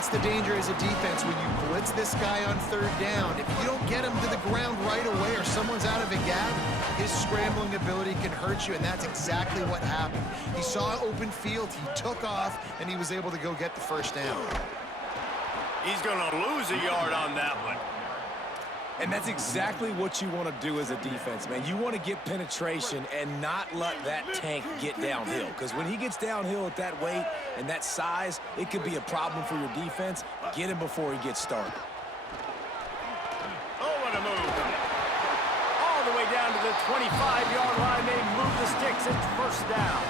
that's the danger as a defense when you blitz this guy on third down. If you don't get him to the ground right away or someone's out of a gap, his scrambling ability can hurt you, and that's exactly what happened. He saw open field, he took off, and he was able to go get the first down. He's going to lose a yard on that one. And that's exactly what you want to do as a defense, man. You want to get penetration and not let that tank get downhill. Because when he gets downhill at that weight and that size, it could be a problem for your defense. Get him before he gets started. Oh, what a move. All the way down to the 25-yard line. They move the sticks. It's first down.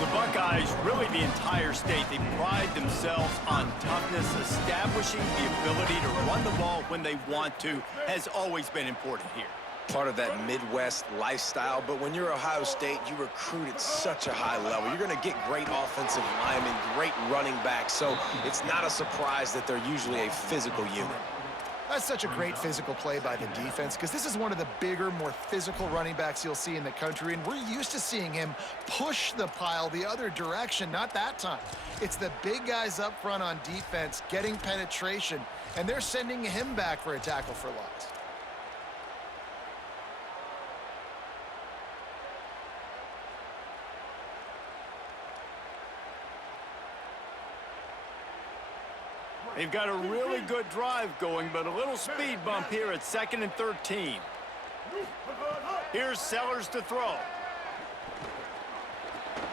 The Buckeyes, really the entire state, they pride themselves on toughness. Establishing the ability to run the ball when they want to has always been important here. Part of that Midwest lifestyle, but when you're Ohio State, you recruit at such a high level. You're going to get great offensive linemen, great running backs, so it's not a surprise that they're usually a physical unit. That's such a great physical play by the defense because this is one of the bigger, more physical running backs you'll see in the country, and we're used to seeing him push the pile the other direction. Not that time. It's the big guys up front on defense getting penetration, and they're sending him back for a tackle for loss. They've got a really good drive going, but a little speed bump here at 2nd and 13. Here's Sellers to throw.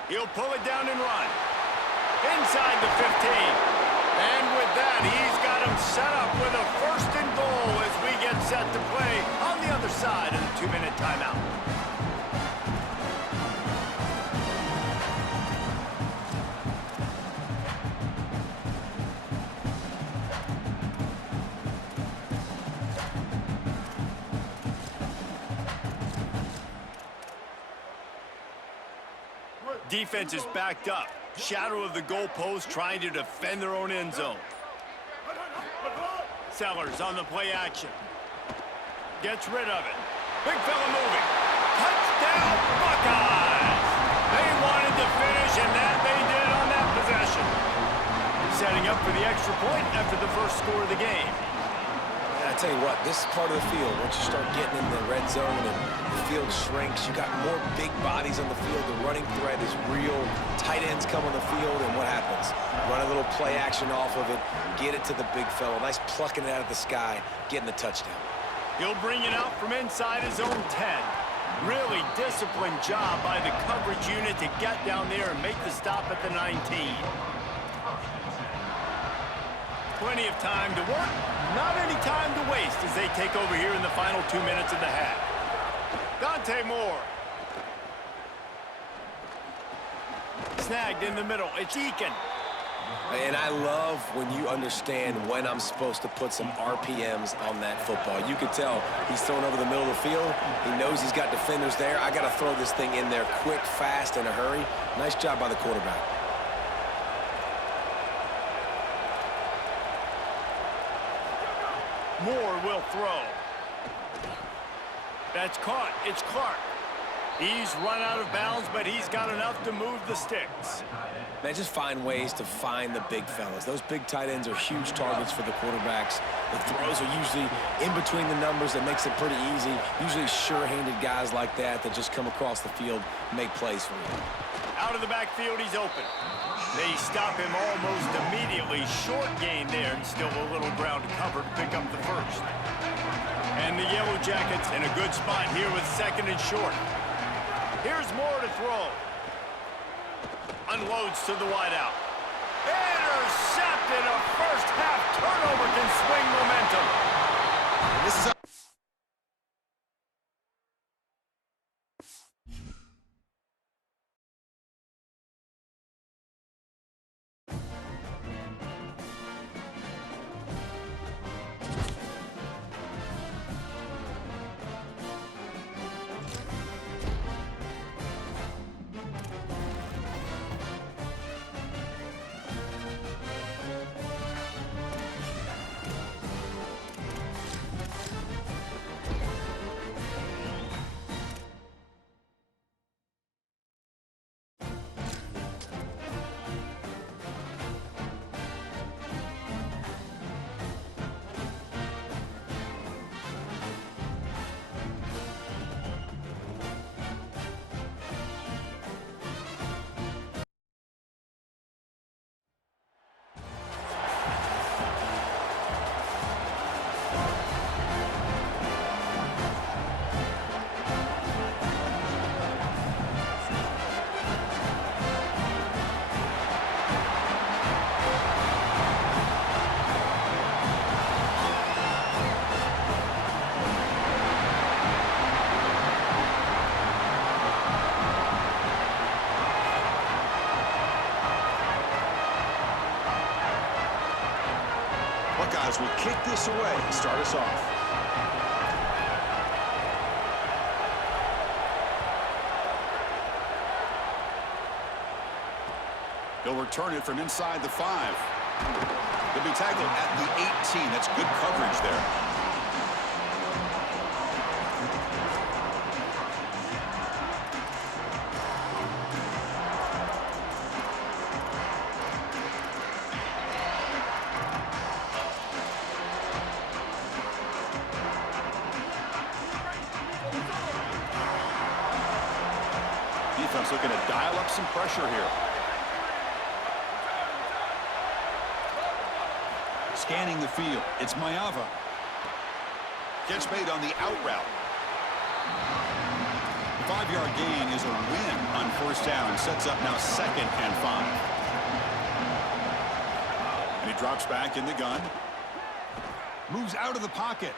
He'll pull it down and run. Inside the 15. And with that, he's got him set up with a 1st and goal as we get set to play on the other side of the 2-minute timeout. Defense is backed up. Shadow of the goalpost trying to defend their own end zone. Sellers on the play action. Gets rid of it. Big fella moving. Touchdown Buckeyes! They wanted to finish, and that they did on that possession. Setting up for the extra point after the first score of the game. I tell you what, this part of the field, once you start getting in the red zone and the field shrinks, you got more big bodies on the field. The running threat is real. Tight ends come on the field, and what happens? Run a little play action off of it, get it to the big fella. Nice plucking it out of the sky, getting the touchdown. He'll bring it out from inside his own 10. Really disciplined job by the coverage unit to get down there and make the stop at the 19. Plenty of time to work, not any time to waste as they take over here in the final 2 minutes of the half. Dante Moore. Snagged in the middle. It's Eakin. And I love when you understand when I'm supposed to put some RPMs on that football. You can tell he's thrown over the middle of the field. He knows he's got defenders there. I got to throw this thing in there quick, fast, in a hurry. Nice job by the quarterback. Moore will throw. That's caught. It's Clark. He's run out of bounds, but he's got enough to move the sticks. Man, just find ways to find the big fellas. Those big tight ends are huge targets for the quarterbacks. The throws are usually in between the numbers. That makes it pretty easy. Usually sure-handed guys like that just come across the field, make plays for you. Out of the backfield, he's open. They stop him almost immediately. Short gain there, and still a little ground to cover to pick up the first. And the Yellow Jackets in a good spot here with 2nd and short. Here's Moore to throw. Unloads to the wideout. Intercepted. A first half turnover can swing momentum. This is Buckeyes will kick this away and start us off. He'll return it from inside the 5. He'll be tackled at the 18. That's good coverage there. Defense looking to dial up some pressure here. Scanning the field. It's Mayava. Catch made on the out route. The 5-yard gain is a win on first down. Sets up now 2nd and 5. And he drops back in the gun. Moves out of the pocket.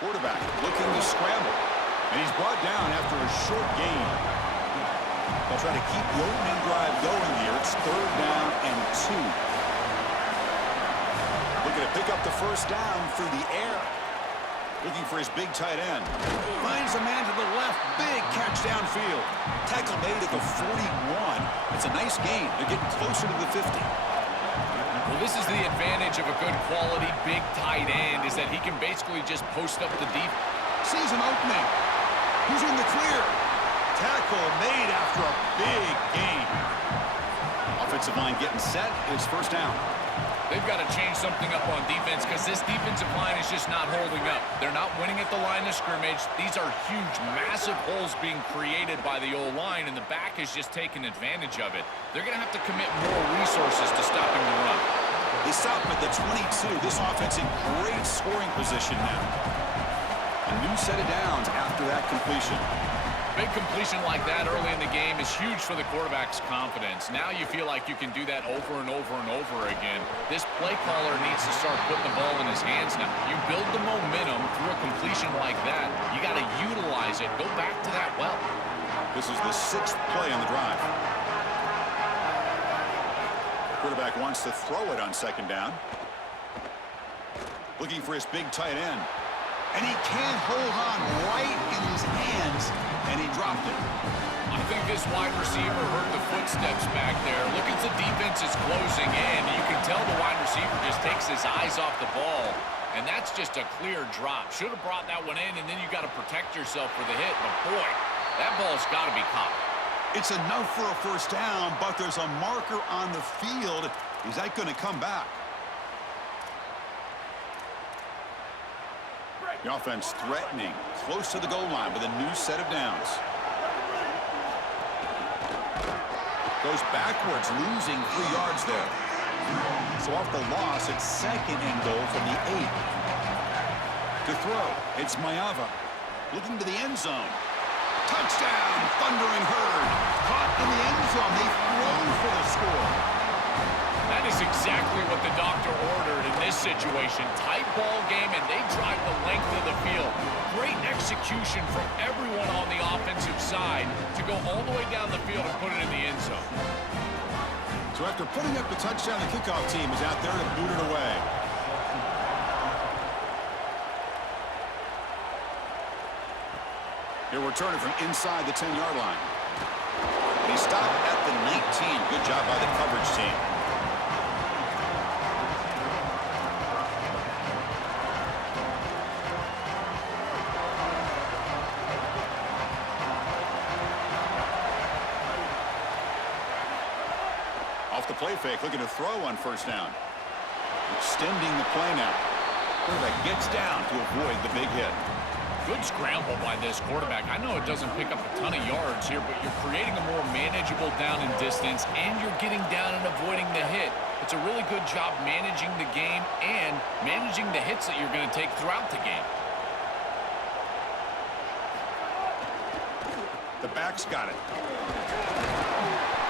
Quarterback looking to scramble. And he's brought down after a short gain. They'll try to keep the opening drive going here. It's 3rd down and 2. Looking to pick up the first down through the air. Looking for his big tight end. Finds a man to the left. Big catch downfield. Tackle made at the 41. It's a nice gain. They're getting closer to the 50. Well, this is the advantage of a good quality big tight end, is that he can basically just post up the deep. Sees an opening. Who's in the clear? Tackle made after a big gain. Offensive line getting set. It's first down. They've got to change something up on defense because this defensive line is just not holding up. They're not winning at the line of scrimmage. These are huge, massive holes being created by the O-line, and the back is just taking advantage of it. They're going to have to commit more resources to stopping the run. They stop him at the 22. This offense in great scoring position now. A new set of downs after that completion. Big completion like that early in the game is huge for the quarterback's confidence. Now you feel like you can do that over and over and over again. This play caller needs to start putting the ball in his hands now. You build the momentum through a completion like that. You got to utilize it. Go back to that well. This is the 6th play on the drive. Quarterback wants to throw it on 2nd down. Looking for his big tight end. And he can't hold on right in his hands, and he dropped it. I think this wide receiver heard the footsteps back there. Look as the defense is closing in. You can tell the wide receiver just takes his eyes off the ball, and that's just a clear drop. Should have brought that one in, and then you got to protect yourself for the hit. But, boy, that ball's got to be caught. It's enough for a first down, but there's a marker on the field. Is that going to come back? The offense threatening, close to the goal line with a new set of downs. Goes backwards, losing 3 yards there. So off the loss, it's 2nd and goal from the 8. To throw, it's Mayava. Looking to the end zone. Touchdown, Thundering Herd. Caught in the end zone. They throw for the score. That is exactly what the doctor ordered in this situation. Tight ball game, and they drive the length of the field. Great execution from everyone on the offensive side to go all the way down the field and put it in the end zone. So after putting up the touchdown, the kickoff team is out there to boot it away. He'll return it from inside the 10-yard line. He stopped at the 19. Good job by the coverage team. Off the play fake, looking to throw on first down. Extending the play now. Quarterback gets down to avoid the big hit. Good scramble by this quarterback. I know it doesn't pick up a ton of yards here, but you're creating a more manageable down and distance, and you're getting down and avoiding the hit. It's a really good job managing the game and managing the hits that you're going to take throughout the game. The back's got it.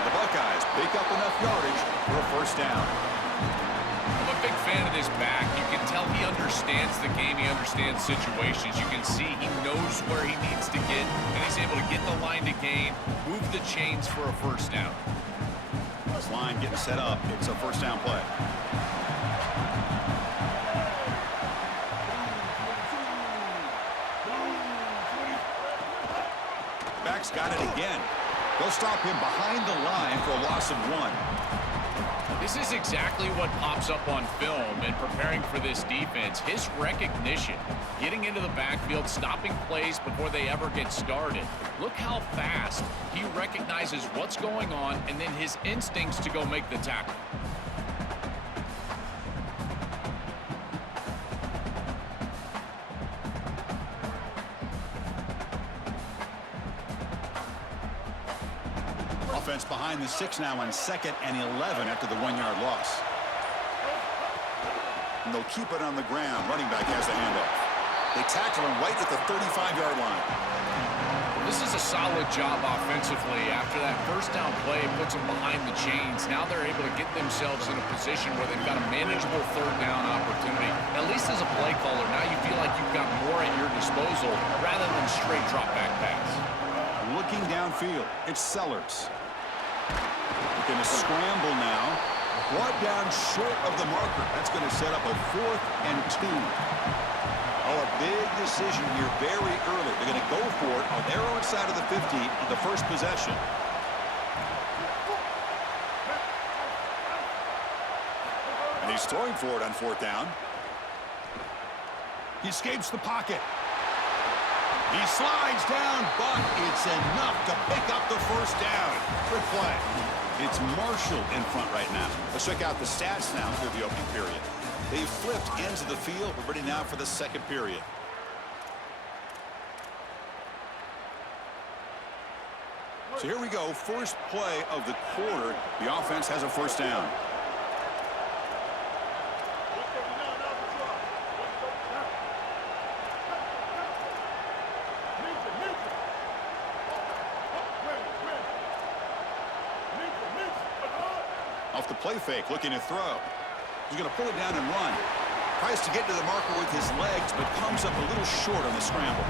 The Buckeyes pick up enough yardage for a first down. I'm a big fan of this back. You can tell he understands the game. He understands situations. You can see he knows where he needs to get, and he's able to get the line to gain, move the chains for a first down. This line getting set up. It's a first down play. He's got it again. They'll stop him behind the line for a loss of 1. This is exactly what pops up on film in preparing for this defense. His recognition, getting into the backfield, stopping plays before they ever get started. Look how fast he recognizes what's going on and then his instincts to go make the tackle. Offense behind the 6 now on 2nd and 11 after the 1-yard loss. And they'll keep it on the ground. Running back has the handoff. They tackle him right at the 35-yard line. This is a solid job offensively. After that first down play, it puts them behind the chains. Now they're able to get themselves in a position where they've got a manageable 3rd down opportunity. At least as a play caller, now you feel like you've got more at your disposal rather than straight drop back pass. Looking downfield, it's Sellers. Looking to scramble now. Brought down short of the marker. That's going to set up a 4th and 2. Oh, a big decision here very early. They're going to go for it on their own side of the 50 on the first possession. And he's throwing for it on 4th down. He escapes the pocket. He slides down, but it's enough to pick up the first down. Good play. It's Marshall in front right now. Let's check out the stats now through the opening period. They've flipped ends of the field. We're ready now for the 2nd period. So here we go. First play of the quarter. The offense has a first down. Off the play fake, looking to throw. He's going to pull it down and run. Tries to get to the marker with his legs, but comes up a little short on the scramble.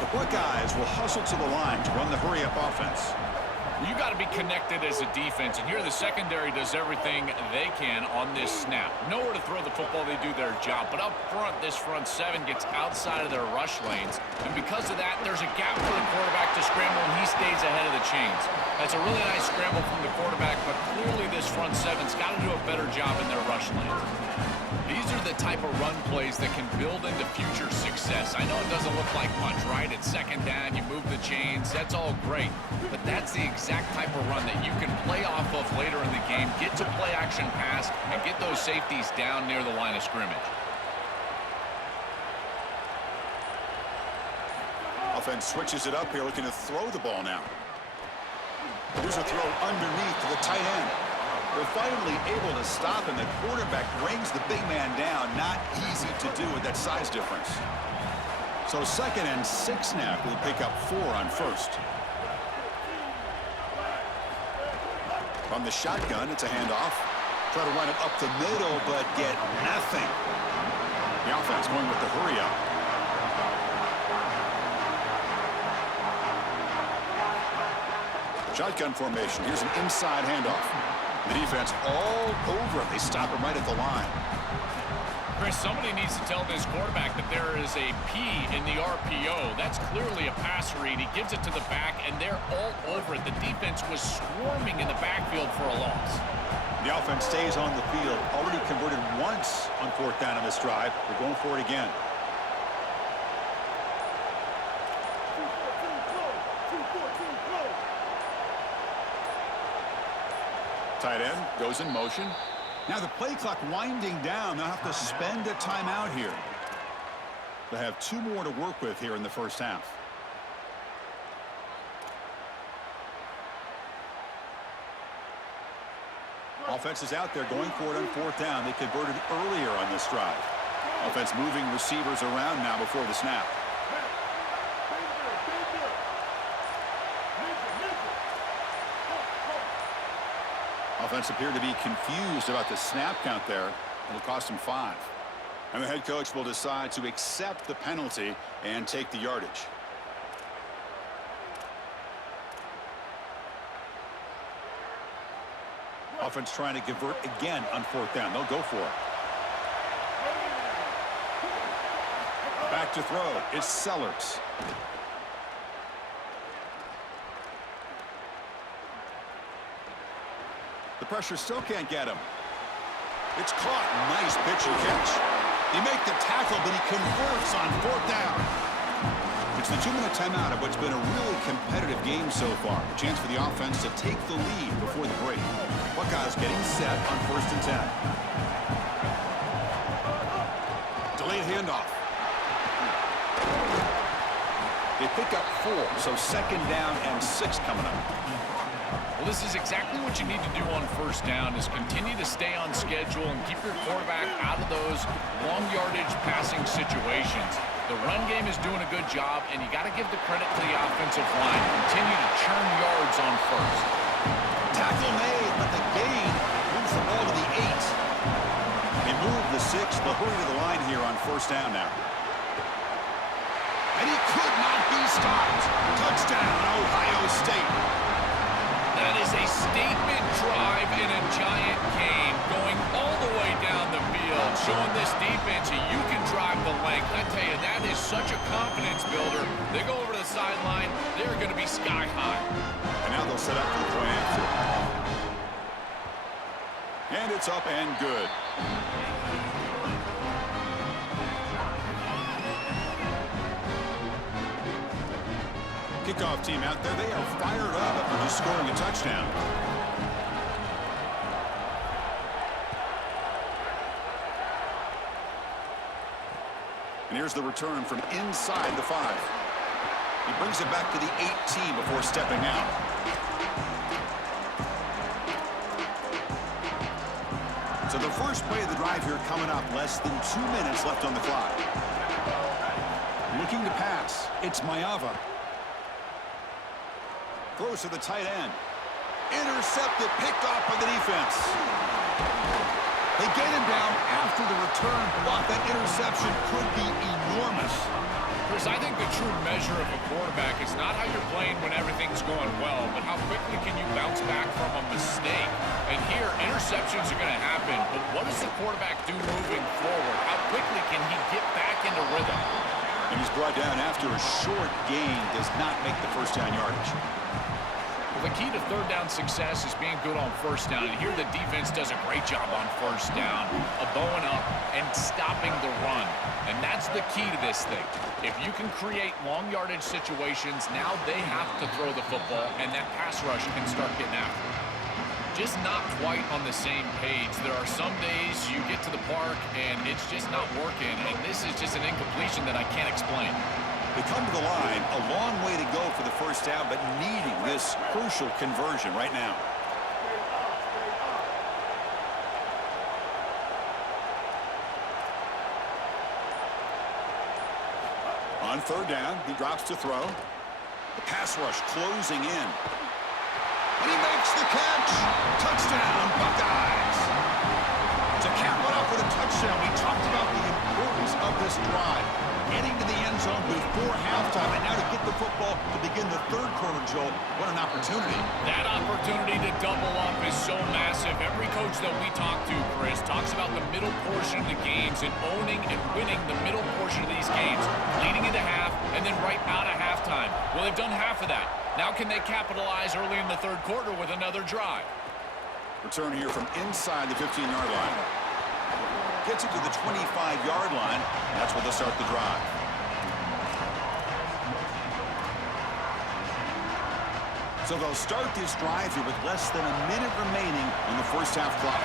The Buckeyes will hustle to the line to run the hurry-up offense. You got to be connected as a defense, and here the secondary does everything they can on this snap. Nowhere to throw the football, they do their job. But up front, this front 7 gets outside of their rush lanes, and because of that, there's a gap for the quarterback to scramble, and he stays ahead of the chains. That's a really nice scramble from the quarterback, but clearly this front 7's got to do a better job in their rush lanes. These are the type of run plays that can build into future success. I know it doesn't look like much, right? It's 2nd down, you move the chains, that's all great. But that's the exact type of run that you can play off of later in the game, get to play action pass, and get those safeties down near the line of scrimmage. Offense switches it up here, looking to throw the ball now. Here's a throw underneath to the tight end. They're finally able to stop him. The quarterback brings the big man down. Not easy to do with that size difference. So 2nd and 6 now. We'll pick up 4 on 1st. From the shotgun, it's a handoff. Try to run it up the middle, but get nothing. The offense going with the hurry up. Shotgun formation. Here's an inside handoff. The defense all over him. They stop him right at the line. Chris, somebody needs to tell this quarterback that there is a P in the RPO. That's clearly a pass read. He gives it to the back, and they're all over it. The defense was swarming in the backfield for a loss. The offense stays on the field. Already converted once on 4th down on this drive. They're going for it again. Tight end goes in motion. Now the play clock winding down. They'll have to spend a timeout here. They'll have 2 more to work with here in the first half. Offense is out there going for it on 4th down. They converted earlier on this drive. Offense moving receivers around now before the snap. Offense appeared to be confused about the snap count there. It'll cost him 5. And the head coach will decide to accept the penalty and take the yardage. Offense trying to convert again on 4th down. They'll go for it. Back to throw. It's Sellers. The pressure still can't get him. It's caught. Nice pitch and catch. They make the tackle, but he converts on 4th down. It's the 2-minute timeout of what's been a really competitive game so far. A chance for the offense to take the lead before the break. Buckeyes getting set on 1st and 10. Delayed handoff. They pick up 4, so 2nd down and 6 coming up. Well, this is exactly what you need to do on 1st down is continue to stay on schedule and keep your quarterback out of those long yardage passing situations. The run game is doing a good job, and you got to give the credit to the offensive line. Continue to churn yards on 1st. Tackle made, but the gain moves the ball to the 8. They move the 6. They'll hurry to the line here on 1st down now. And he could not be stopped. Touchdown, Ohio State. That is a statement drive in a giant game, going all the way down the field, showing this defense that you can drive the length. I tell you, that is such a confidence builder. They go over to the sideline, they're going to be sky high. And now they'll set up for the play after. And it's up and good. Kickoff team out there, they are fired up after just scoring a touchdown. And here's the return from inside the 5. He brings it back to the 18 before stepping out. So the first play of the drive here coming up, less than 2 minutes left on the clock. Looking to pass, it's Maiava. Throws to the tight end. Intercepted, picked off by the defense. They get him down after the return block. That interception could be enormous. Chris, I think the true measure of a quarterback is not how you're playing when everything's going well, but how quickly can you bounce back from a mistake. And here, interceptions are going to happen, but what does the quarterback do moving forward? How quickly can he get back into rhythm? And he's brought down after a short gain, does not make the first down yardage. Well, the key to 3rd down success is being good on 1st down. And here the defense does a great job on 1st down, bowing up and stopping the run. And that's the key to this thing. If you can create long yardage situations, now they have to throw the football, and that pass rush can start getting after it. Just not quite on the same page. There are some days you get to the park and it's just not working, and this is just an incompletion that I can't explain. They come to the line, a long way to go for the first down, but needing this crucial conversion right now. On 3rd down, he drops to throw. The pass rush closing in. And he makes the catch. Touchdown, Buckeyes. To cap it off with a touchdown, we talked about the importance of this drive. Getting to the end zone before halftime, and now to get the football to begin the 3rd quarter, Joel. What an opportunity. That opportunity to double up is so massive. Every coach that we talk to, Chris, talks about the middle portion of the games and owning and winning the middle portion of these games, leading into half and then right out of halftime. Well, they've done half of that. Now can they capitalize early in the 3rd quarter with another drive? Return here from inside the 15-yard line. Gets it to the 25-yard line. That's where they'll start the drive. So they'll start this drive here with less than a minute remaining on the first half clock.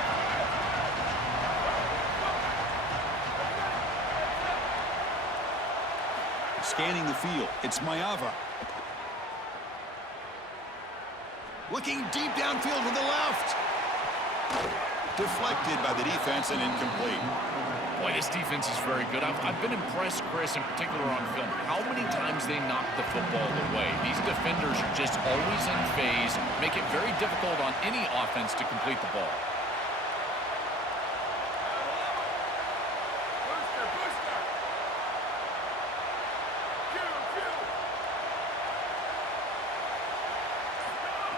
Scanning the field, it's Maiava. Looking deep downfield to the left. Deflected by the defense and incomplete. Boy, this defense is very good. I've been impressed, Chris, in particular on film, how many times they knock the football away. These defenders are just always in phase, make it very difficult on any offense to complete the ball.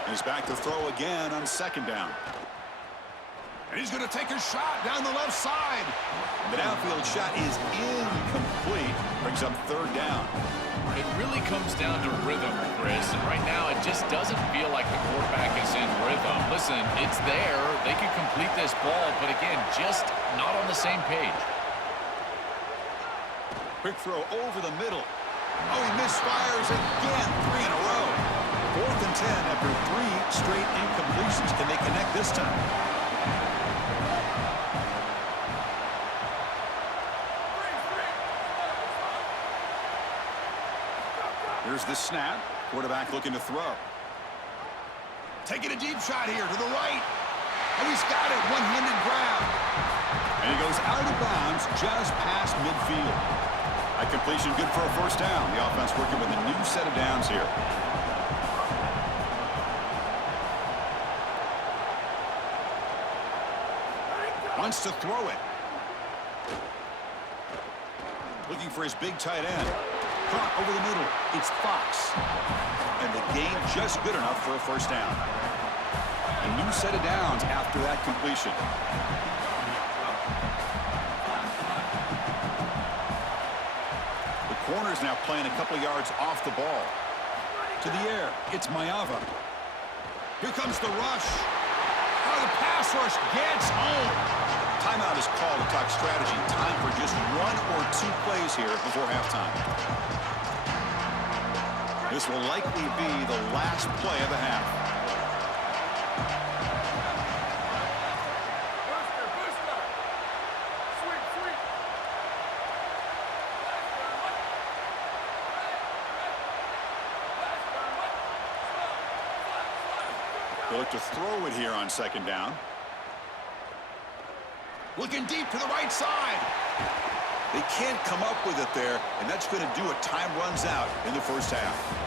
He's back to throw again on 2nd down. And he's going to take a shot down the left side. The downfield shot is incomplete. Brings up 3rd down. It really comes down to rhythm, Chris. And right now, it just doesn't feel like the quarterback is in rhythm. Listen, it's there. They can complete this ball, but again, just not on the same page. Quick throw over the middle. Oh, he misfires again. 3 in a row. 4th and 10 after 3 straight incompletions. Can they connect this time? Here's the snap. Quarterback looking to throw. Taking a deep shot here to the right. Oh, he's got it. One-handed grab. And he goes out of bounds just past midfield. That completion good for a first down. The offense working with a new set of downs here. Wants to throw it. Looking for his big tight end. Caught over the middle. It's Fox. And the gain just good enough for a first down. A new set of downs after that completion. The corner's now playing a couple of yards off the ball. To the air. It's Mayava. Here comes the rush. Oh, the pass rush gets home. Timeout is called to talk strategy. Time for just 1 or 2 plays here before halftime. This will likely be the last play of the half. They look to throw it here on 2nd down. Looking deep to the right side. They can't come up with it there, and that's going to do it. Time runs out in the first half.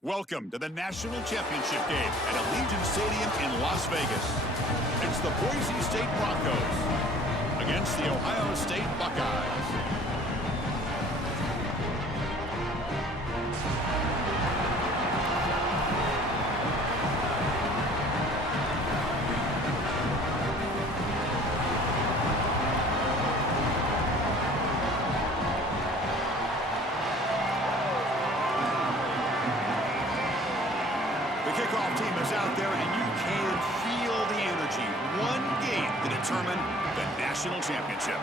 Welcome to the National Championship game at Allegiant Stadium in Las Vegas. It's the Boise State Broncos against the Ohio State Buckeyes. Kickoff team is out there, and you can feel the energy. One game to determine the national championship.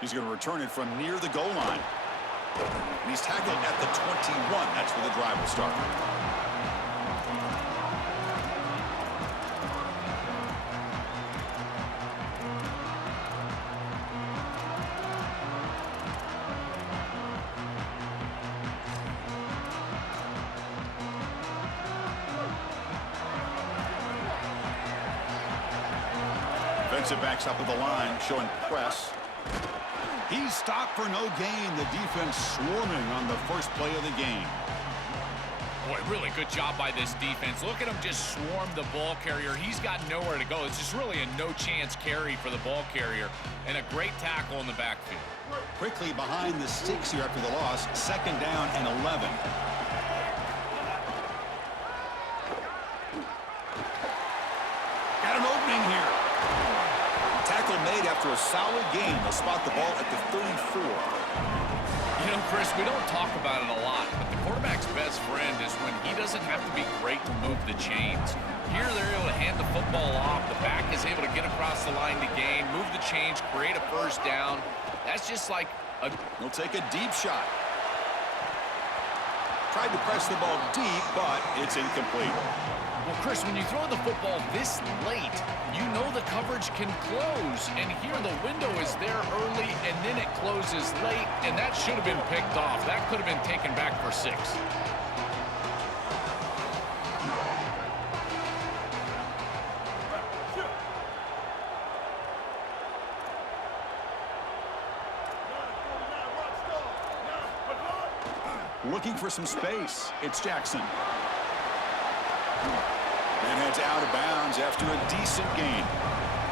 He's going to return it from near the goal line. And he's tackled at the 21. That's where the drive will start. Defensive backs up at the line, showing press. He's stopped for no gain. The defense swarming on the first play of the game. Boy, really good job by this defense. Look at him just swarm the ball carrier. He's got nowhere to go. It's just really a no-chance carry for the ball carrier, and a great tackle in the backfield. Quickly behind the sticks here after the loss. 2nd down and 11. Got an opening here. Tackle made after a solid gain. They'll spot the ball at the 34. You know, Chris, we don't talk about it a lot, but the quarterback's best friend is when he doesn't have to be great to move the chains. Here, they're able to hand the football off. The back is able to get across the line to gain, move the chains, create a first down. That's just like a... He'll take a deep shot. Tried to press the ball deep, but it's incomplete. Well, Chris, when you throw the football this late, you know the coverage can close. And here the window is there early, and then it closes late, and that should have been picked off. That could have been taken back for 6. Looking for some space. It's Jackson. And heads out of bounds after a decent gain.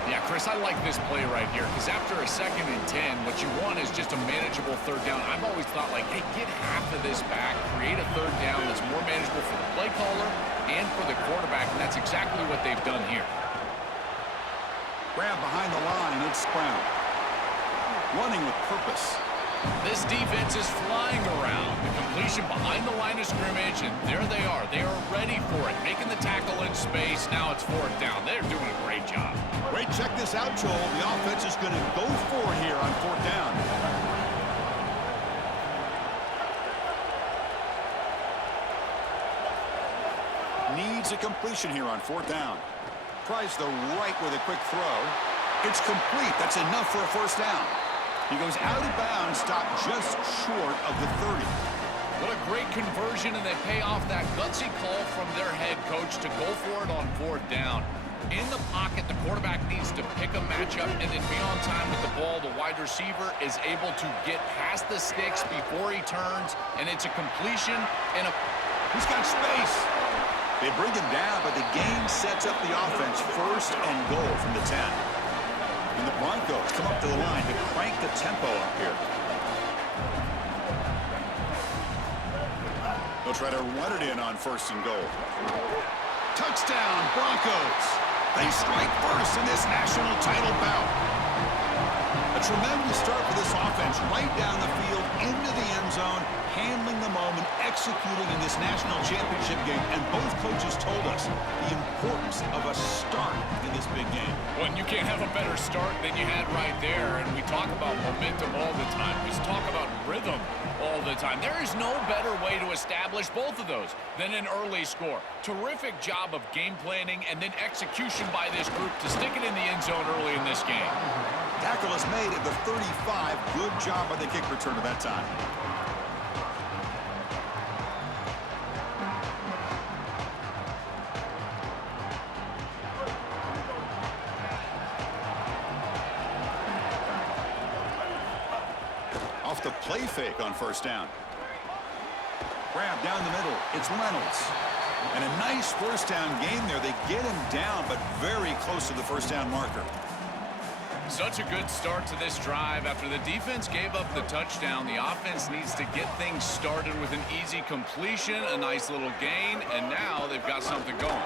Yeah, Chris, I like this play right here because after a 2nd and 10, what you want is just a manageable 3rd down. I've always thought, like, hey, get half of this back, create a 3rd down that's more manageable for the play caller and for the quarterback, and that's exactly what they've done here. Grab behind the line. It's Brown. Running with purpose. This defense is flying around. The completion behind the line of scrimmage, and there they are. They are ready for it, making the tackle in space. Now it's 4th down. They're doing a great job. Great, check this out, Joel. The offense is going to go for it here on 4th down. Needs a completion here on 4th down. Tries the right with a quick throw. It's complete. That's enough for a 1st down. He goes out of bounds, stopped just short of the 30. What a great conversion, and they pay off that gutsy call from their head coach to go for it on 4th down. In the pocket, the quarterback needs to pick a matchup and then be on time with the ball. The wide receiver is able to get past the sticks before he turns, and it's a completion and a... He's got space. They bring him down, but the game sets up the offense 1st and goal from the 10. And the Broncos come up to the line to crank the tempo up here. They'll try to run it in on 1st and goal. Touchdown, Broncos. They strike first in this national title bout. A tremendous start for this offense, right down the field, into the end zone, handling the moment, executing in this national championship game. And both coaches told us the importance of a start in this big game. Well, you can't have a better start than you had right there. And we talk about momentum all the time. We talk about rhythm all the time. There is no better way to establish both of those than an early score. Terrific job of game planning and then execution by this group to stick it in the end zone early in this game. Tackle is made at the 35. Good job by the kick return at that time. Off the play fake on 1st down. Grab down the middle. It's Reynolds. And a nice 1st down gain there. They get him down, but very close to the 1st down marker. Such a good start to this drive. After the defense gave up the touchdown, the offense needs to get things started with an easy completion, a nice little gain, and now they've got something going.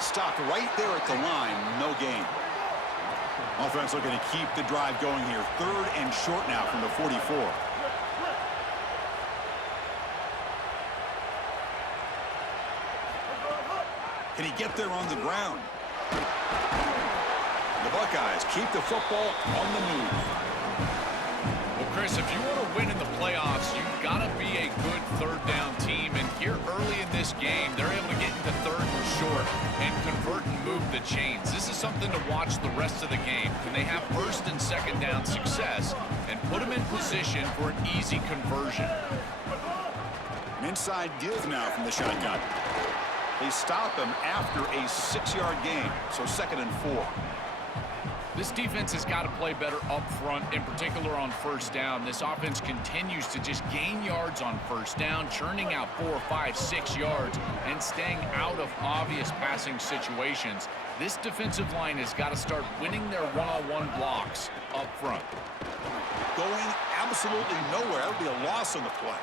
Stopped right there at the line, no gain. Offense looking to keep the drive going here. 3rd and short now from the 44. Can he get there on the ground? The Buckeyes keep the football on the move. Well, Chris, if you want to win in the playoffs, you've got to be a good 3rd down team. And here early in this game, they're able to get into 3rd and short and convert and move the chains. This is something to watch the rest of the game. Can they have 1st and 2nd down success and put them in position for an easy conversion? An inside give now from the shotgun. They stop him after a 6-yard gain, so 2nd and 4. This defense has got to play better up front, in particular on first down. This offense continues to just gain yards on first down, churning out 4, 5, 6 yards, and staying out of obvious passing situations. This defensive line has got to start winning their one-on-one blocks up front. Going absolutely nowhere. That would be a loss on the play.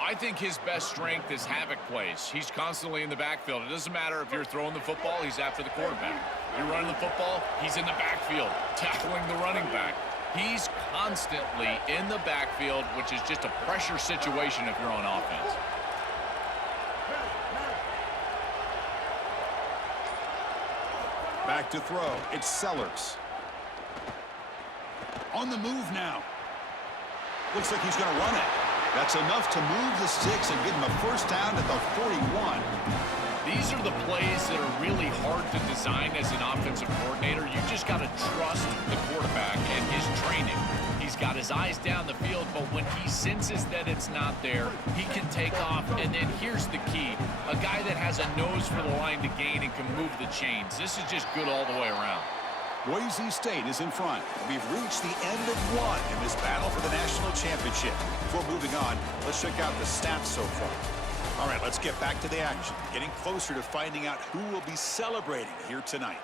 I think his best strength is havoc plays. He's constantly in the backfield. It doesn't matter if you're throwing the football, he's after the quarterback. You're running the football, he's in the backfield, tackling the running back. He's constantly in the backfield, which is just a pressure situation if you're on offense. Back to throw. It's Sellers. On the move now. Looks like he's going to run it. That's enough to move the sticks and get him a first down at the 41. These are the plays that are really hard to design as an offensive coordinator. You just got to trust the quarterback and his training. He's got his eyes down the field, but when he senses that it's not there, he can take off. And then here's the key. A guy that has a nose for the line to gain and can move the chains. This is just good all the way around. Boise State is in front. We've reached the end of one in this battle for the national championship. Before moving on, let's check out the stats so far. All right, let's get back to the action. Getting closer to finding out who will be celebrating here tonight.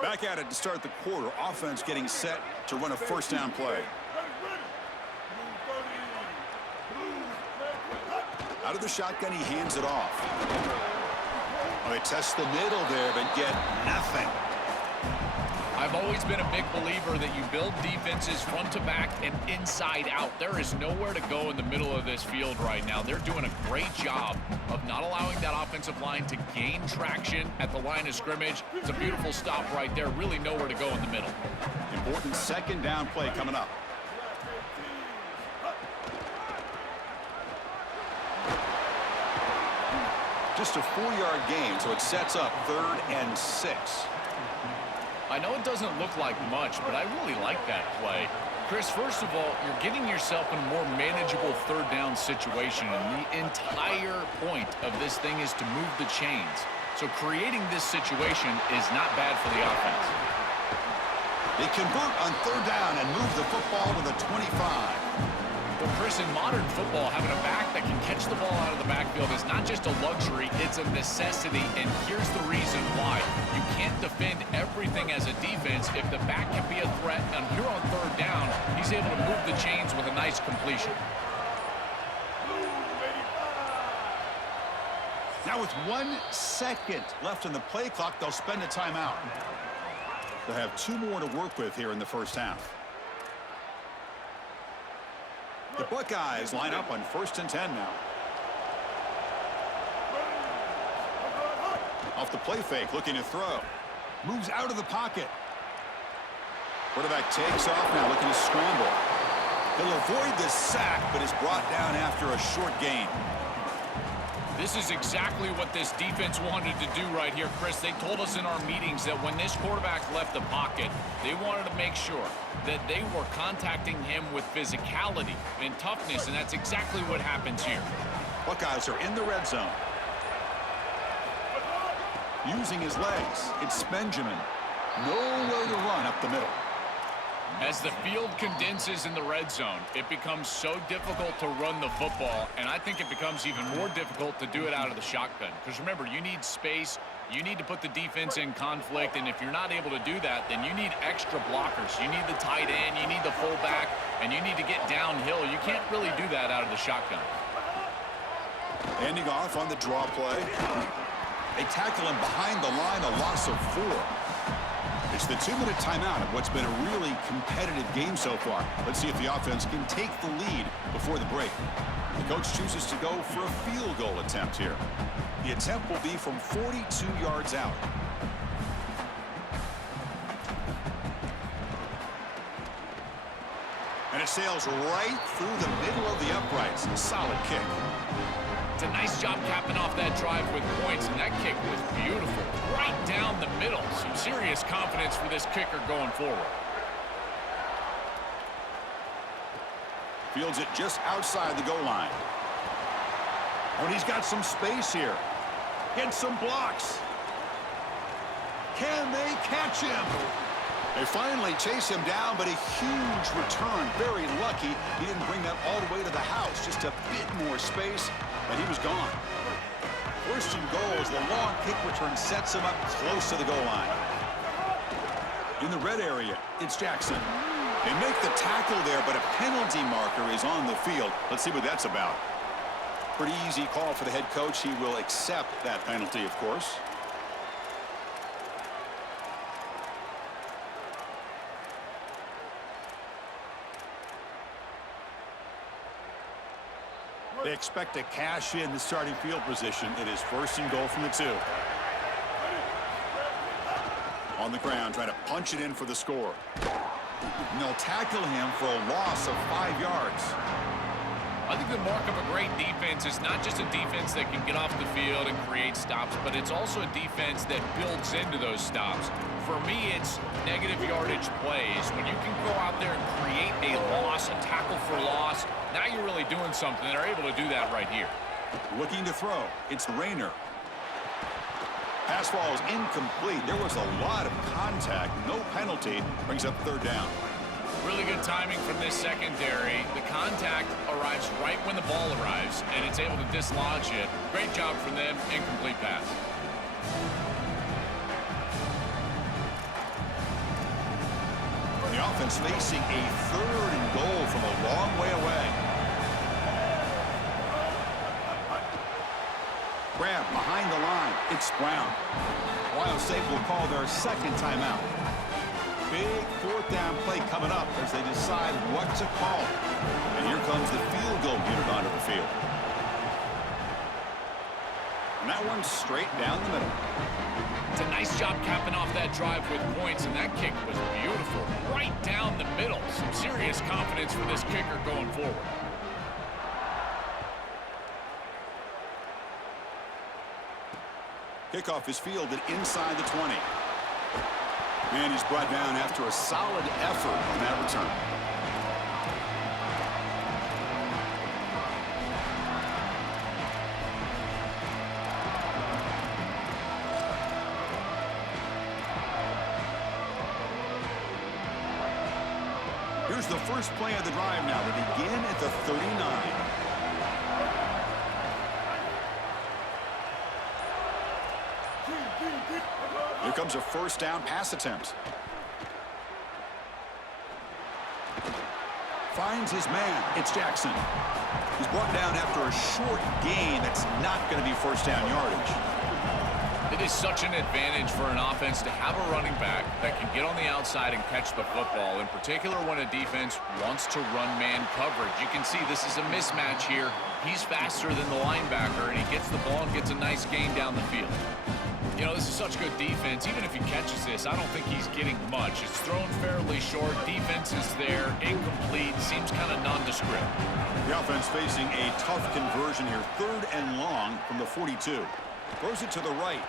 Back at it to start the quarter. Offense getting set to run a first down play. Out of the shotgun, he hands it off. Well, they test the middle there, but get nothing. I've always been a big believer that you build defenses front to back and inside out. There is nowhere to go in the middle of this field right now. They're doing a great job of not allowing that offensive line to gain traction at the line of scrimmage. It's a beautiful stop right there. Really nowhere to go in the middle. Important second down play coming up. Just a 4-yard gain, so it sets up 3rd and 6. I know it doesn't look like much, but I really like that play. Chris, first of all, you're getting yourself in a more manageable third down situation, and the entire point of this thing is to move the chains. So creating this situation is not bad for the offense. They convert on 3rd down and move the football to the 25. Well, Chris, in modern football, having a back that can catch the ball out of the backfield is not just a luxury, it's a necessity, and here's the reason why. You can't defend everything as a defense if the back can be a threat, and here on 3rd down, he's able to move the chains with a nice completion. Now with 1 second left in the play clock, they'll spend a timeout. They'll have 2 more to work with here in the first half. The Buckeyes line up on 1st and 10 now. Off the play fake, looking to throw. Moves out of the pocket. Quarterback takes off now, looking to scramble. He'll avoid the sack, but is brought down after a short gain. This is exactly what this defense wanted to do right here, Chris. They told us in our meetings that when this quarterback left the pocket, they wanted to make sure that they were contacting him with physicality and toughness, and that's exactly what happens here. Buckeyes are in the red zone. Using his legs, it's Benjamin. Nowhere to run up the middle. As the field condenses in the red zone, it becomes so difficult to run the football, and I think it becomes even more difficult to do it out of the shotgun. Because remember, you need space, you need to put the defense in conflict, and if you're not able to do that, then you need extra blockers. You need the tight end, you need the fullback, and you need to get downhill. You can't really do that out of the shotgun. Handing off on the draw play. They tackle him behind the line, a loss of 4. It's the 2-minute timeout of what's been a really competitive game so far. Let's see if the offense can take the lead before the break. The coach chooses to go for a field goal attempt here. The attempt will be from 42 yards out. And it sails right through the middle of the uprights. Solid kick. It's a nice job capping off that drive with points, and that kick was beautiful. Right down the middle. Some serious confidence for this kicker going forward. Fields it just outside the goal line. Oh, and he's got some space here. Gets some blocks. Can they catch him? They finally chase him down, but a huge return. Very lucky he didn't bring that all the way to the house. Just a bit more space, and he was gone. First and goal as the long kick return sets him up close to the goal line. In the red area, it's Jackson. They make the tackle there, but a penalty marker is on the field. Let's see what that's about. Pretty easy call for the head coach. He will accept that penalty, of course. They expect to cash in the starting field position. It is first and goal from the 2. On the ground, trying to punch it in for the score. And they'll tackle him for a loss of 5 yards. I think the mark of a great defense is not just a defense that can get off the field and create stops, but it's also a defense that builds into those stops. For me, it's negative yardage plays. When you can go out there and create a loss, a tackle for loss, now you're really doing something. They're able to do that right here. Looking to throw. It's Rayner. Pass ball is incomplete. There was a lot of contact. No penalty. Brings up third down. Really good timing from this secondary. The contact arrives right when the ball arrives, and it's able to dislodge it. Great job from them. Incomplete pass. The offense facing a third and goal from a long way away. Grab behind the line. It's Brown. Ohio State will call their second timeout. Big fourth down play coming up as they decide what to call. And here comes the field goal unit onto the field. And that one's straight down the middle. It's a nice job capping off that drive with points, and that kick was beautiful. Right down the middle. Some serious confidence for this kicker going forward. Kickoff is fielded inside the 20. And he's brought down after a solid effort on that return. Here's the first play of the drive now. They begin at the 39. Here comes a first down pass attempt. Finds his man. It's Jackson. He's brought down after a short gain. That's not going to be first down yardage. It is such an advantage for an offense to have a running back that can get on the outside and catch the football, in particular when a defense wants to run man coverage. You can see this is a mismatch here. He's faster than the linebacker, and he gets the ball and gets a nice gain down the field. You know, this is such good defense. Even if he catches this, I don't think he's getting much. It's thrown fairly short. Defense is there. Incomplete. Seems kind of nondescript. The offense facing a tough conversion here. Third and long from the 42. Throws it to the right.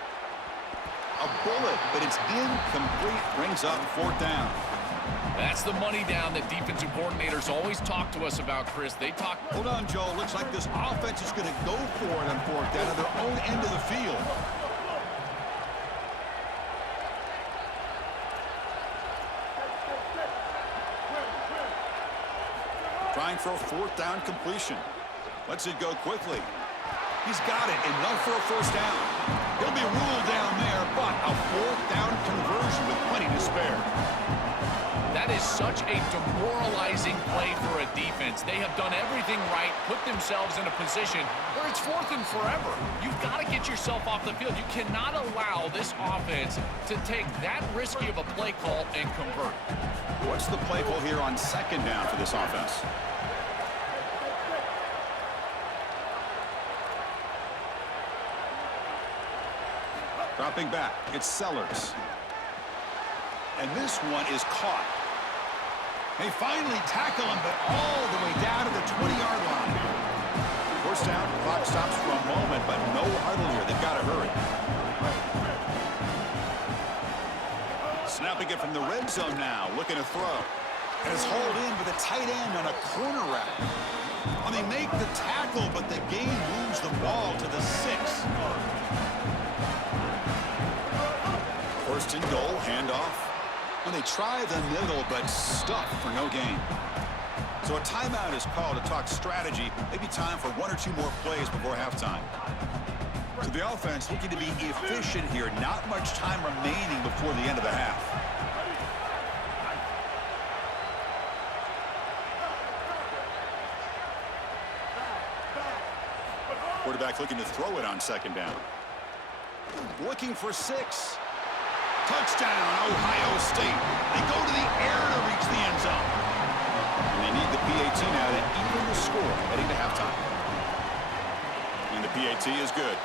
A bullet, but it's incomplete. Brings up fourth down. That's the money down that defensive coordinators always talk to us about, Chris. They talk... Hold on, Joe. Looks like this offense is going to go for it on fourth down at their own end of the field. Trying for a fourth down completion. Lets it go quickly. He's got it. Enough for a first down. He'll be ruled down there, but a fourth down conversion with plenty to spare. That is such a demoralizing play for a defense. They have done everything right, put themselves in a position where it's fourth and forever. You've got to get yourself off the field. You cannot allow this offense to take that risky of a play call and convert. What's the play call here on second down for this offense? Dropping back, it's Sellers. And this one is caught. They finally tackle him, but all the way down to the 20-yard line. First down, clock stops for a moment, but no huddle here. They've got to hurry. Snapping it from the red zone now, looking to throw. And it's hauled in with a tight end on a corner route. Well, they make the tackle, but the game moves the ball to the 6. First and goal, handoff. Well, they try the middle, but stuck for no gain. So a timeout is called to talk strategy. Maybe time for 1 or 2 more plays before halftime. So the offense looking to be efficient here. Not much time remaining before the end of the half. Quarterback looking to throw it on second down. Looking for 6. Touchdown, Ohio State. They go to the air to reach the end zone. And they need the PAT now to even the score heading to halftime. And the PAT is good.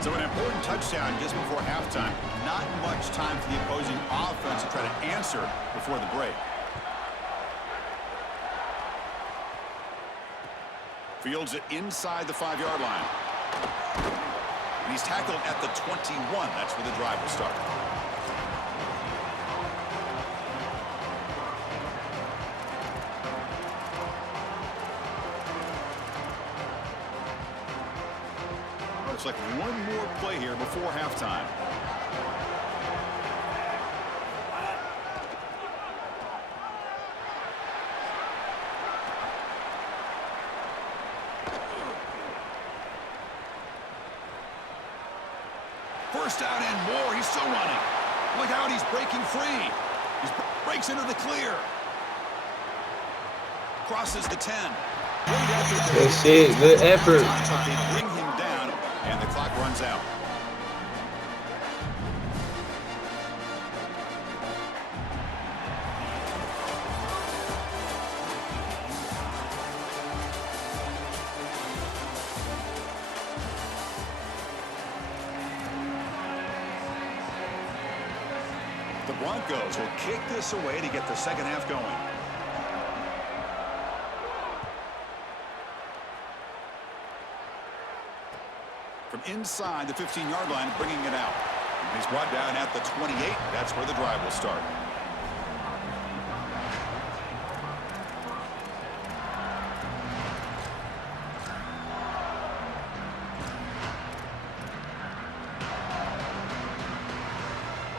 So an important touchdown just before halftime. Not much time for the opposing offense to try to answer before the break. Fields it inside the 5-yard line. And he's tackled at the 21. That's where the drive will start. Looks like one more play here before halftime. First down and more. He's still running. Look out, he's breaking free. He breaks into the clear. Crosses the 10. Good shit, good effort. They bring him down, and the clock runs out. The Broncos will kick this away to get the second half going. From inside the 15-yard line, bringing it out. He's brought down at the 28. That's where the drive will start.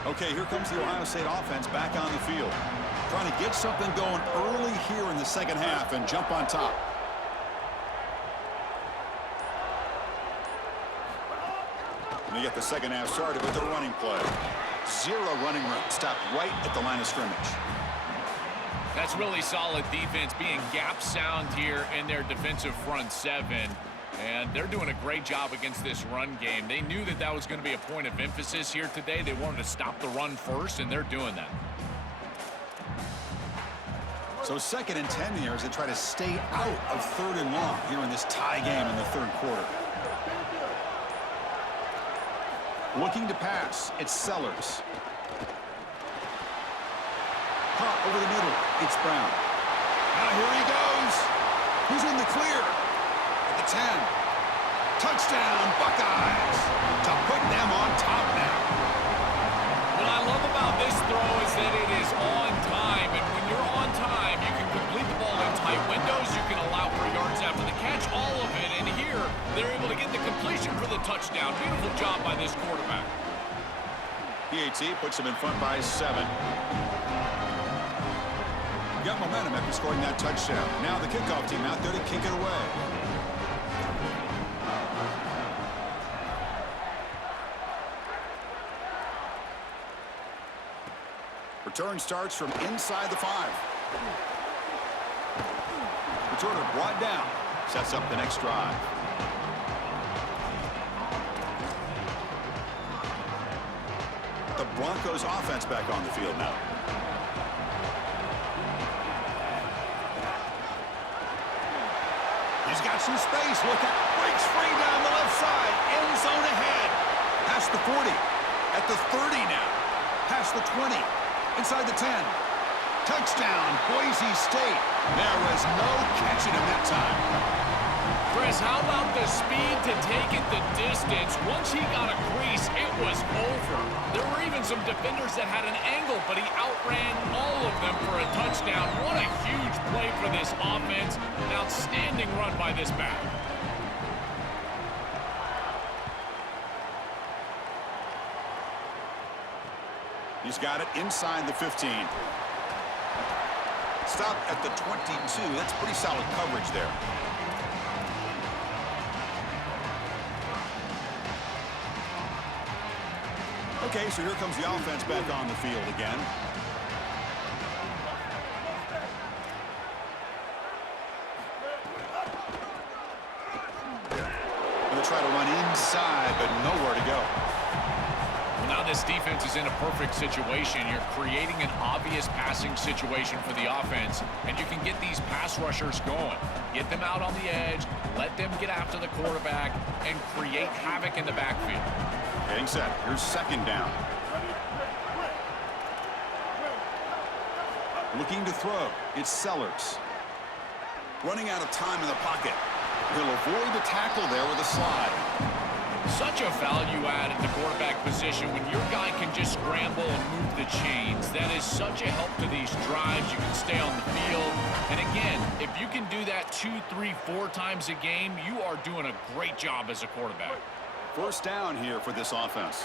Okay, here comes the Ohio State offense back on the field. Trying to get something going early here in the second half and jump on top. And they get the second half started with a running play. 0 running room. Stopped right at the line of scrimmage. That's really solid defense, being gap sound here in their defensive front 7. And they're doing a great job against this run game. They knew that that was going to be a point of emphasis here today. They wanted to stop the run first, and they're doing that. So second and 10 here as they try to stay out of 3rd and long here in this tie game in the 3rd quarter. Looking to pass. It's Sellers. Caught over the middle. It's Brown. Now here he goes. Who's in the clear? 10. Touchdown, Buckeyes, to put them on top now. What I love about this throw is that it is on time, and when you're on time, you can complete the ball in tight windows. You can allow for yards after the catch, all of it, and here they're able to get the completion for the touchdown. Beautiful job by this quarterback. PAT puts him in front by 7. Got momentum after scoring that touchdown. Now the kickoff team out there to kick it away. Return starts from inside the 5. Returner brought down. Sets up the next drive. The Broncos offense back on the field now. He's got some space. Look at, breaks free down the left side. End zone ahead. Past the 40. At the 30 now. Past the 20. Inside the 10. Touchdown, Boise State. There was no catching him that time. Chris, how about the speed to take it the distance? Once he got a crease, it was over. There were even some defenders that had an angle, but he outran all of of them for a touchdown. What a huge play for this offense. An outstanding run by this back. He's got it inside the 15. Stop at the 22. That's pretty solid coverage there. Okay, so here comes the offense back on the field again. Going to try to run inside, but nowhere to go. Now this defense is in a perfect situation. You're creating an obvious passing situation for the offense, and you can get these pass rushers going. Get them out on the edge, let them get after the quarterback, and create havoc in the backfield. Getting set. Here's second down. Looking to throw. It's Sellers. Running out of time in the pocket. He'll avoid the tackle there with a slide. Such a value add at the quarterback position when your guy can just scramble and move the chains. That is such a help to these drives. You can stay on the field. And again, if you can do that 2, 3, 4 times a game, you are doing a great job as a quarterback. First down here for this offense.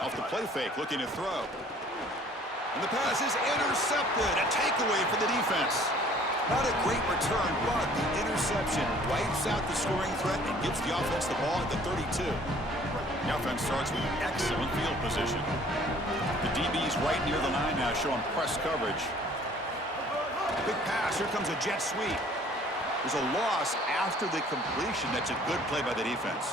Off the play fake, looking to throw. And the pass is intercepted. A takeaway for the defense. Not a great return, but the interception wipes out the scoring threat and gives the offense the ball at the 32. The offense starts with excellent field position. The DB's right near the line now, showing press coverage. Big pass. Here comes a jet sweep. There's a loss after the completion. That's a good play by the defense.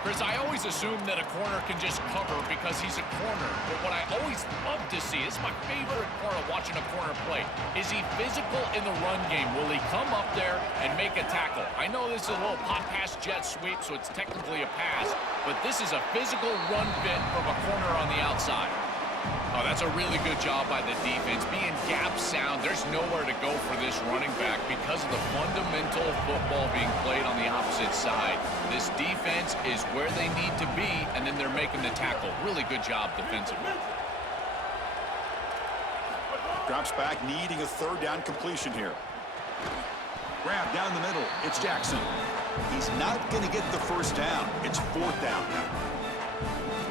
Chris, I always assume that a corner can just cover because he's a corner. But what I always love to see, is my favorite part of watching a corner play, is he physical in the run game? Will he come up there and make a tackle? I know this is a little pop pass jet sweep, so it's technically a pass, but this is a physical run fit from a corner on the outside. Oh, that's a really good job by the defense. Being gap sound, there's nowhere to go for this running back because of the fundamental football being played on the opposite side. This defense is where they need to be, and then they're making the tackle. Really good job defensively. Drops back, needing a third down completion here. Grab down the middle. It's Jackson. He's not going to get the first down. It's fourth down now.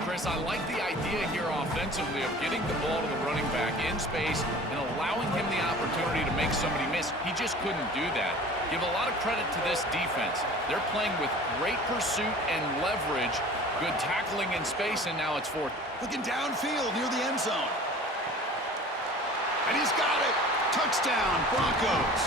Chris, I like the idea here offensively of getting the ball to the running back in space and allowing him the opportunity to make somebody miss. He just couldn't do that. Give a lot of credit to this defense. They're playing with great pursuit and leverage, good tackling in space, and now it's fourth. Looking downfield near the end zone. And he's got it. Touchdown, Broncos.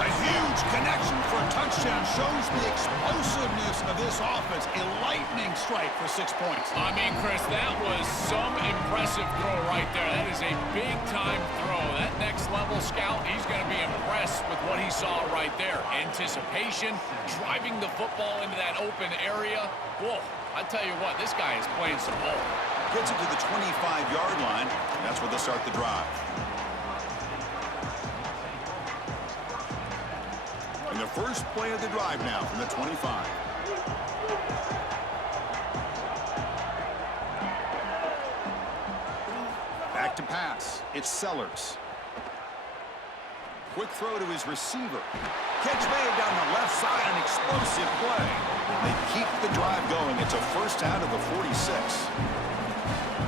A huge connection for a touchdown shows the explosiveness of this offense. A lightning strike for 6 points. I mean, Chris, that was some impressive throw right there. That is a big-time throw. That next-level scout, he's going to be impressed with what he saw right there. Anticipation, driving the football into that open area. Whoa, I tell you what, this guy is playing some ball. Gets it to the 25-yard line. That's where they'll start the drive. And the first play of the drive now from the 25. Back to pass. It's Sellers. Quick throw to his receiver. Catch made down the left side. An explosive play. They keep the drive going. It's a first down to the 46.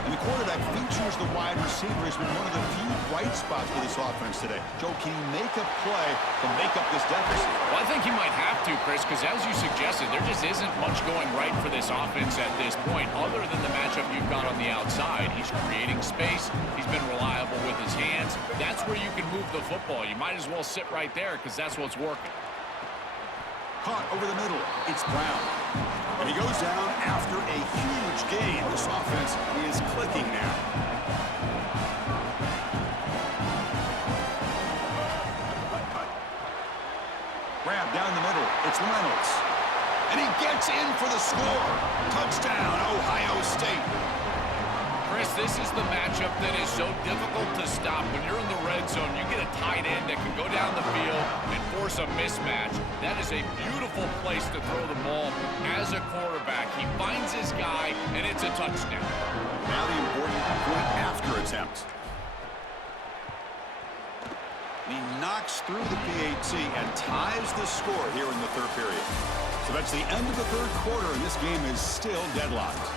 And the quarterback features the wide receiver. Has been one of the few bright spots for this offense today. Joe, can he make a play to make up this deficit? Well, I think he might have to, Chris, because as you suggested, there just isn't much going right for this offense at this point, other than the matchup you've got on the outside. He's creating space. He's been reliable with his hands. That's where you can move the football. You might as well sit right there because that's what's working. Caught over the middle. It's Brown. And he goes down after a huge gain. This offense is clicking now. Grab down the middle. It's Reynolds. And he gets in for the score. Touchdown, Ohio State. Chris, this is the matchup that is so difficult to stop. When you're in the red zone, you get a tight end that can go down the field and force a mismatch. That is a beautiful place to throw the ball as a quarterback. He finds his guy, and touchdown. Now the important point after attempt. He knocks through the PAT and ties the score here in the third period. So that's the end of the third quarter, and this game is still deadlocked.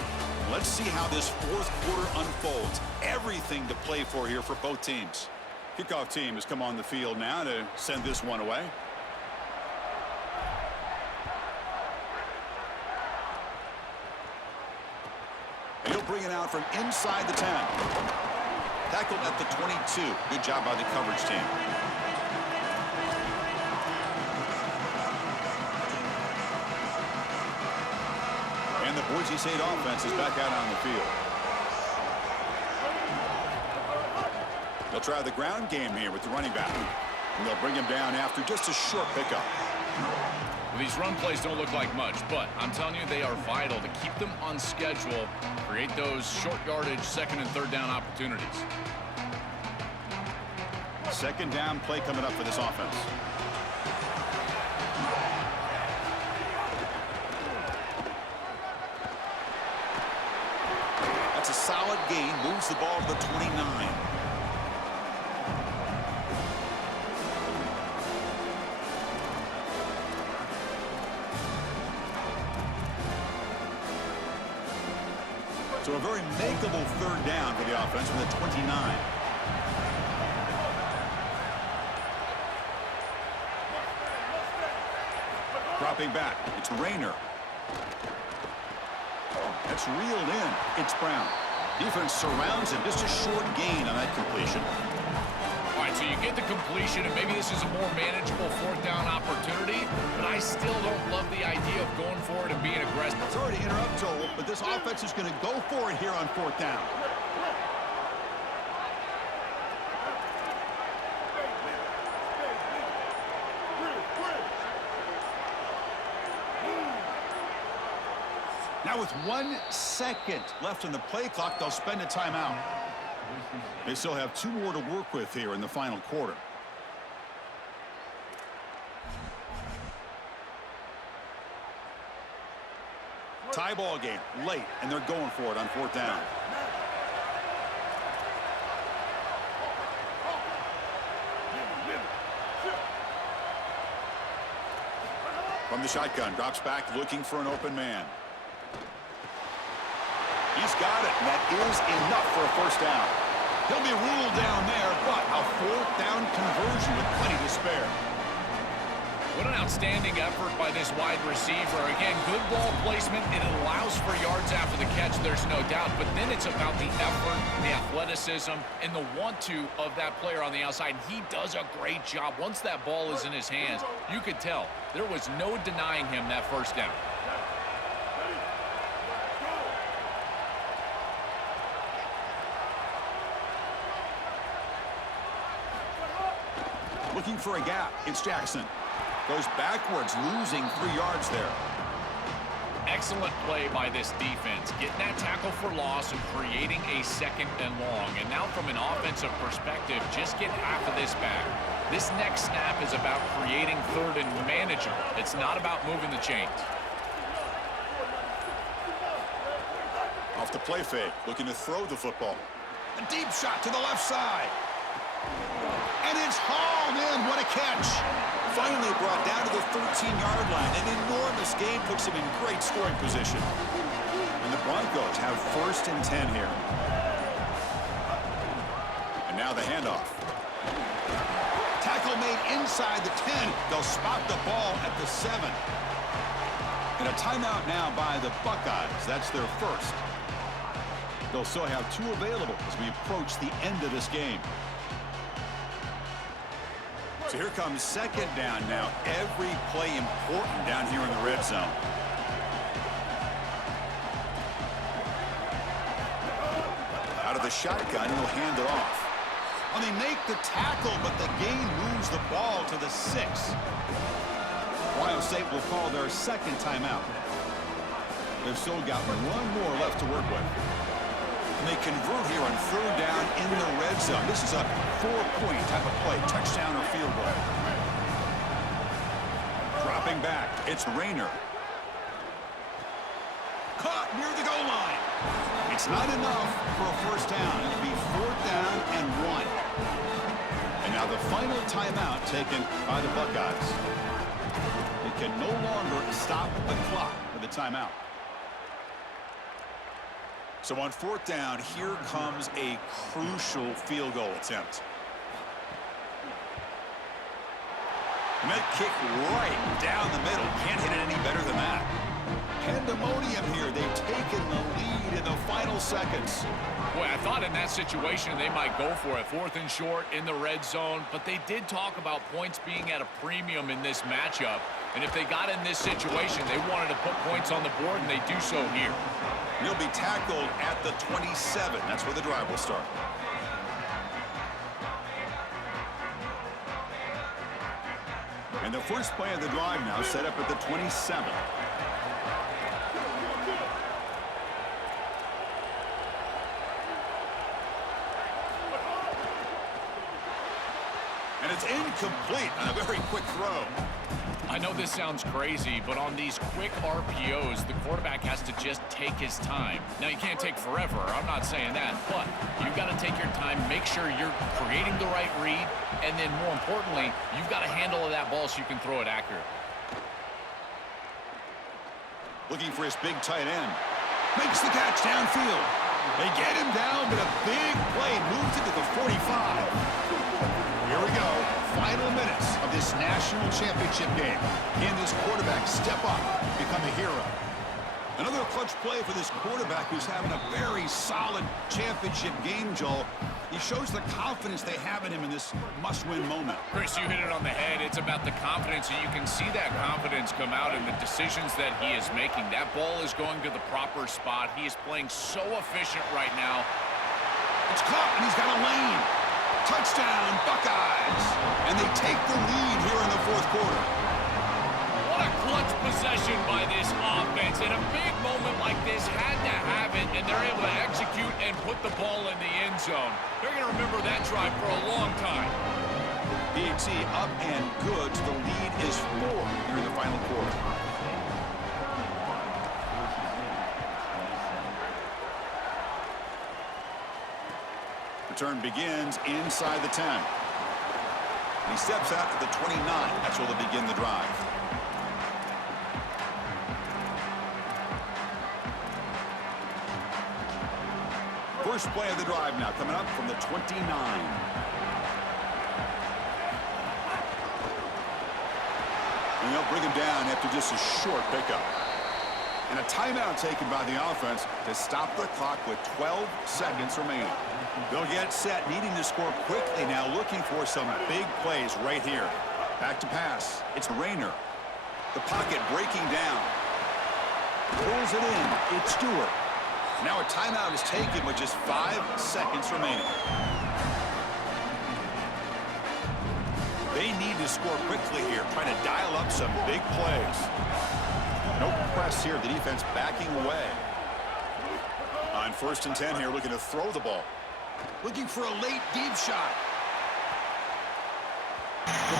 Let's see how this fourth quarter unfolds. Everything to play for here for both teams. Kickoff team has come on the field now to send this one away. And he'll bring it out from inside the 10. Tackled at the 22. Good job by the coverage team. And the Boise State offense is back out on the field. They'll try the ground game here with the running back. And they'll bring him down after just a short pickup. Well, these run plays don't look like much, but I'm telling you, they are vital to keep them on schedule, create those short yardage second and third down opportunities. Second down play coming up for this offense. That's a solid gain, moves the ball to the 29. So a very makeable third down for the offense with a 29. Dropping back, it's Rayner. That's reeled in. It's Brown. Defense surrounds him. Just a short gain on that completion. All right, so you get the completion, and maybe this is a more manageable fourth down opportunity, but I still don't love the idea of going for it and being aggressive. Sorry to interrupt, Joel, but this offense is going to go for it here on fourth down. Now with 1 second left in the play clock, they'll spend a timeout. They still have 2 more to work with here in the final quarter. Tie ball game late, and they're going for it on fourth down. From the shotgun, drops back looking for an open man. He's got it, and that is enough for a first down. He'll be ruled down there, but a fourth down conversion with plenty to spare. What an outstanding effort by this wide receiver. Again, good ball placement. It allows for yards after the catch, there's no doubt. But then it's about the effort, the athleticism, and the want-to of that player on the outside. He does a great job. Once that ball is in his hands, you could tell there was no denying him that first down. Looking for a gap. It's Jackson. Goes backwards, losing 3 yards there. Excellent play by this defense, getting that tackle for loss and creating a second and long. And now from an offensive perspective, just get half of this back. This next snap is about creating third and manageable. It's not about moving the chains. Off the play fake, looking to throw the football. A deep shot to the left side. And it's hauled in. What a catch. Finally brought down to the 13-yard line. An enormous gain puts him in great scoring position. And the Broncos have first and 10 here. And now the handoff. Tackle made inside the 10. They'll spot the ball at the 7. And a timeout now by the Buckeyes. That's their first. They'll still have 2 available as we approach the end of this game. So here comes second down now. Every play important down here in the red zone. Out of the shotgun, he'll hand it off. And they make the tackle, but the gain moves the ball to the 6. Ohio State will call their second timeout. They've still got 1 more left to work with. And they convert here on third down in the red zone. This is a 4-point type of play, touchdown or field goal. Dropping back, it's Rayner. Caught near the goal line. It's not enough for a first down. It'll be 4th down and 1. And now the final timeout taken by the Buckeyes. It can no longer stop the clock with the timeout. So on 4th down, here comes a crucial field goal attempt. And that kick right down the middle. Can't hit it any better than that. Pandemonium here. They've taken the lead in the final seconds. Boy, I thought in that situation they might go for it. 4th and short in the red zone. But they did talk about points being at a premium in this matchup. And if they got in this situation, they wanted to put points on the board, and they do so here. He'll be tackled at the 27. That's where the drive will start. And the first play of the drive now set up at the 27. And it's incomplete on a very quick throw. I know this sounds crazy, but on these quick RPOs, the quarterback has to just take his time. Now, you can't take forever. I'm not saying that, but you've got to take your time, make sure you're creating the right read, and then more importantly, you've got a handle of that ball so you can throw it accurate. Looking for his big tight end. Makes the catch downfield. They get him down, but a big play moves it to the 45. Here we go. Final minutes of this national championship game. Can this quarterback step up, become a hero? Another clutch play for this quarterback who's having a very solid championship game, Joel. He shows the confidence they have in him in this must-win moment. Chris, you hit it on the head. It's about the confidence, and you can see that confidence come out in the decisions that he is making. That ball is going to the proper spot. He is playing so efficient right now. It's caught, and he's got a lane. Touchdown, Buckeyes. And they take the lead here in the 4th quarter. What a clutch possession by this offense. In a big moment like this, had to have it, and they're able to execute and put the ball in the end zone. They're going to remember that drive for a long time. BT up and good. The lead is 4 here in the final quarter. Return begins inside the 10. He steps out at the 29. That's where they'll begin the drive. First play of the drive now coming up from the 29. And they'll bring him down after just a short pickup. And a timeout taken by the offense to stop the clock with 12 seconds remaining. They'll get set, needing to score quickly now, looking for some big plays right here. Back to pass. It's Rayner. The pocket breaking down. Pulls it in. It's Stewart. Now a timeout is taken with just 5 seconds remaining. They need to score quickly here, trying to dial up some big plays. No press here. The defense backing away. On 1st and 10 here, looking to throw the ball. Looking for a late deep shot.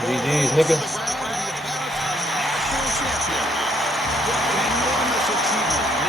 GG's, nigga. National champion. What an enormous achievement.